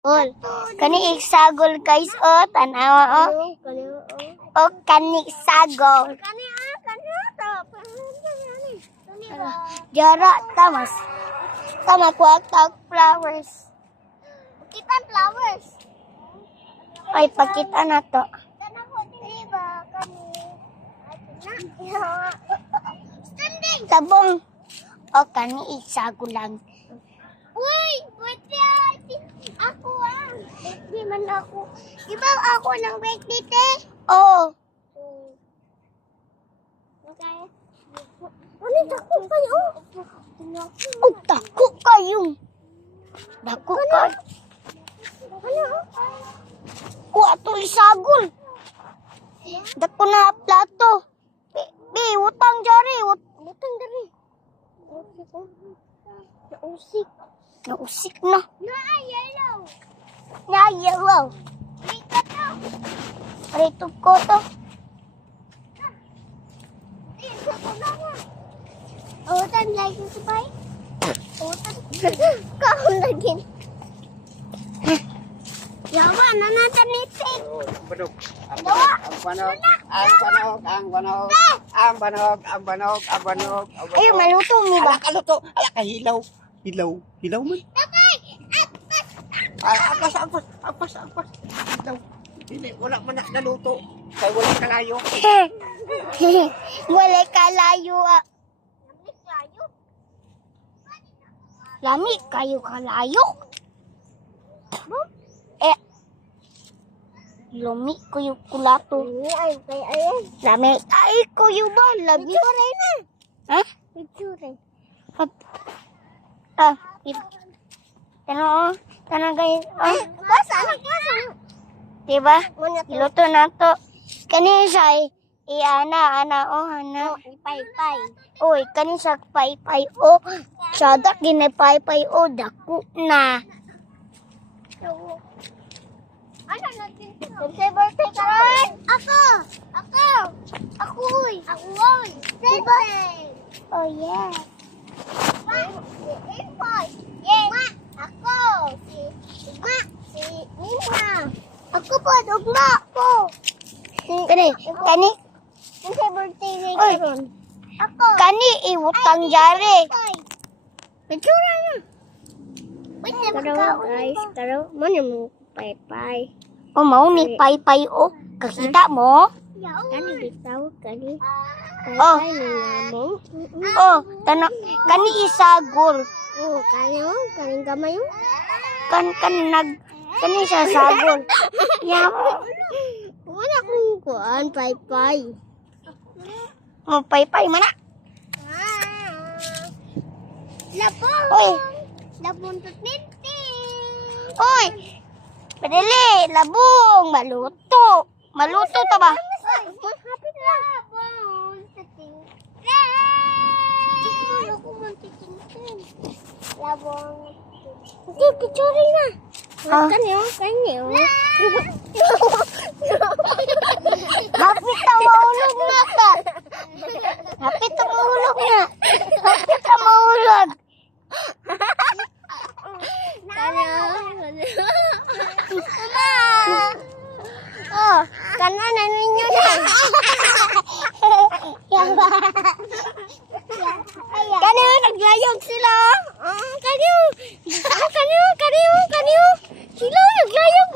Ol. Kani isagol guys tanawa kani isagol. Jara tamas. Tama ko tag flowers. Kita flowers. Ay pakita na to. Tabong. O kani isagol lang. Uy, pwede ako Di man ako. Di ba ako ng birthday te? Oo. Okay. Ano dako kayo? Oh, dako kayo. Dako kayo. Ano? Kuha to isagol. Dako na plato. Bi, utang jari. Utang jari. Nausik. Nausik na. Yellow. Yellow. Dito to. Rito ko to. Dito ko na. Utan lagi sa bay. Utan. Kaon lagi. Yawa na natin itin. Banog. Yawa. Ang banog. Ayun, maluto mo ba? Kaluto. Kahilaw. Hilaw man. Agpas. Hilaw. Hindi, wala man naluto. Kaya wala kalayo. Wala kalayo Lami kayo kalayo. Lami kayo kulato. Lami ay kayo ba? Lami ko rin na. Ha? Tanong guys. Diba? Iluto na to. Kani siya ana. Pay. Oy, kani siya pay. Sada gina pay. Dako na. Ano natin? Say birthday ka rin? Ako. Uy. Birthday. Oh yeah. Ako. Si Nina. Ako po, dugma po. Kani. Kasi birthday na karon. Ako. Kani, iwutang jari. Picture na. Karo, mana mo pay. Oh, mau ni pay. Oh, kakita mo? Kani bitaw, kani. Oh, kani isagol. Oh, kani gamay yo. Kani siya sagol. Yawa. Wala kong kuan, pay. Oh, pay mana? Labong. Oy. Labong tutinti. Oy. Padali, labong. Maluto ta ba? Maghapit labong. Labong. Hindi, picture na. Kanyo. Hapit na mahulog na ka. Hapit na mahulog. Oh, kanan ninyo na. Kanyo, naglayog sila. Kanyo. Sila naglayog.